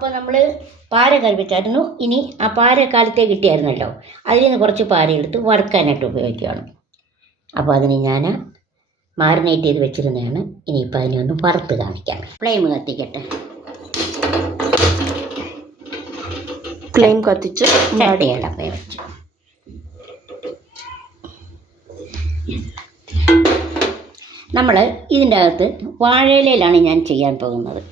അപ്പോൾ നമ്മൾ പാര കറി വെച്ചായിരുന്നു. ഇനി ആ പാര കാലത്തെ കിട്ടിയായിരുന്നല്ലോ, അതിൽ നിന്ന് കുറച്ച് പാര എടുത്ത് വറുക്കാനായിട്ട് ഉപയോഗിക്കുകയാണ്. അപ്പോൾ അതിന് ഞാൻ മാറിനേറ്റ് ചെയ്ത് വെച്ചിരുന്നതാണ്. ഇനിയിപ്പോൾ അതിനെ ഒന്ന് വറുത്ത് കാണിക്കാം. ഫ്ലെയിം കത്തിക്കട്ടെ. ഫ്ലെയിം കത്തിച്ച് ചട്ടിയടപ്പേ വെച്ചു. നമ്മൾ ഇതിൻ്റെ അകത്ത് വാഴയിലയിലാണ് ഞാൻ ചെയ്യാൻ പോകുന്നത്.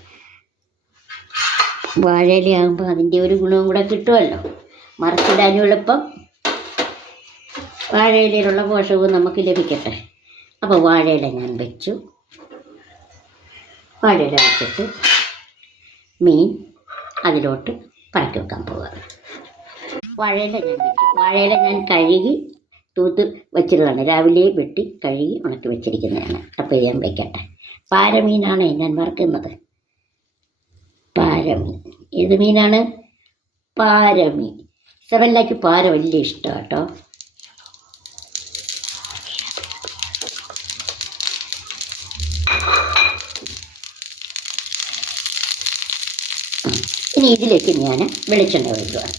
വാഴയിലയാകുമ്പോൾ അതിൻ്റെ ഒരു ഗുണവും കൂടെ കിട്ടുമല്ലോ. മറച്ചിടാനും എളുപ്പം, വാഴയിലയിലുള്ള പോഷകവും നമുക്ക് ലഭിക്കട്ടെ. അപ്പോൾ വാഴയില ഞാൻ വെച്ചു. വാഴയില വെച്ചിട്ട് മീൻ അതിലോട്ട് പറക്കി വെക്കാൻ പോവുകയാണ്. വാഴയില ഞാൻ വെച്ചു. വാഴയില ഞാൻ കഴുകി തൂത്ത് വെച്ചിട്ടുള്ളതാണ്. രാവിലെ വെട്ടി കഴുകി ഉണക്കി വെച്ചിരിക്കുന്നതാണ്. അപ്പോൾ ഞാൻ വയ്ക്കട്ടെ. പാരമീനാണ് ഞാൻ വറുക്കുന്നത്. പാരമീൻ. ഏത് മീനാണ്? പാരമീൻ. സെവനിലേക്ക് പാര വലിയ ഇഷ്ടമാണ് കേട്ടോ. ഇനി ഇതിലേക്ക് ഞാൻ വെളിച്ചെണ്ണ ഒഴിക്കുകയാണ്.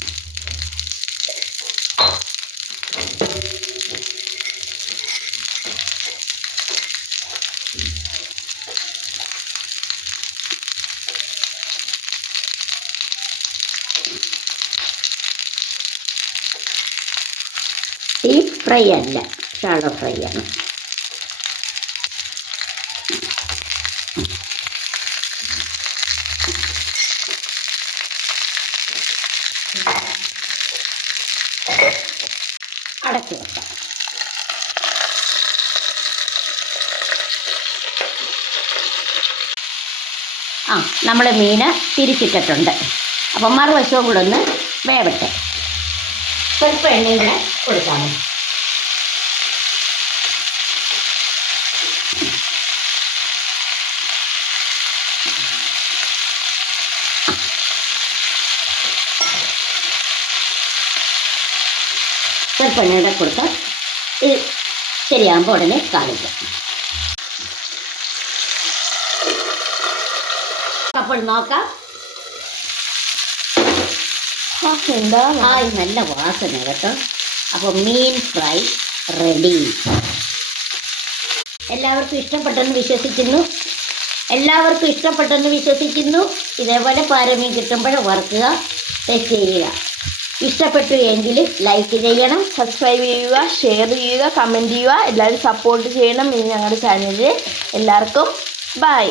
ഡീപ്പ് ഫ്രൈ അല്ല, ഷാലോ ഫ്രൈ ആണ്. അടച്ചു വെക്കാം. നമ്മൾ മീൻ തിരിച്ചിട്ടിട്ടുണ്ട്. അപ്പം മറുവശവും കൂടെ ഒന്ന് വേവട്ടെ. സ്വല്പം എണ്ണയും കൂടെ കൊടുക്കാം. സ്വല്പം എണ്ണയുടെ കൊടുക്കാം. ഇത് ശരിയാകുമ്പോൾ ഉടനെ കാണിക്കാം. അപ്പോൾ നോക്കാം. എന്താ നല്ല വാസന കേട്ടോ. അപ്പോൾ മീൻ ഫ്രൈ റെഡി. എല്ലാവർക്കും ഇഷ്ടപ്പെട്ടെന്ന് വിശ്വസിക്കുന്നു. ഇതേപോലെ പാരമീൻ കിട്ടുമ്പോൾ വറുക്കുക, ടേസ്റ്റ് ചെയ്യുക. ഇഷ്ടപ്പെട്ടു എങ്കിൽ ലൈക്ക് ചെയ്യണം, സബ്സ്ക്രൈബ് ചെയ്യുക, ഷെയർ ചെയ്യുക, കമൻറ്റ് ചെയ്യുക. എല്ലാവരും സപ്പോർട്ട് ചെയ്യണം ഈ ഞങ്ങളുടെ ചാനലിൽ. എല്ലാവർക്കും ബൈ.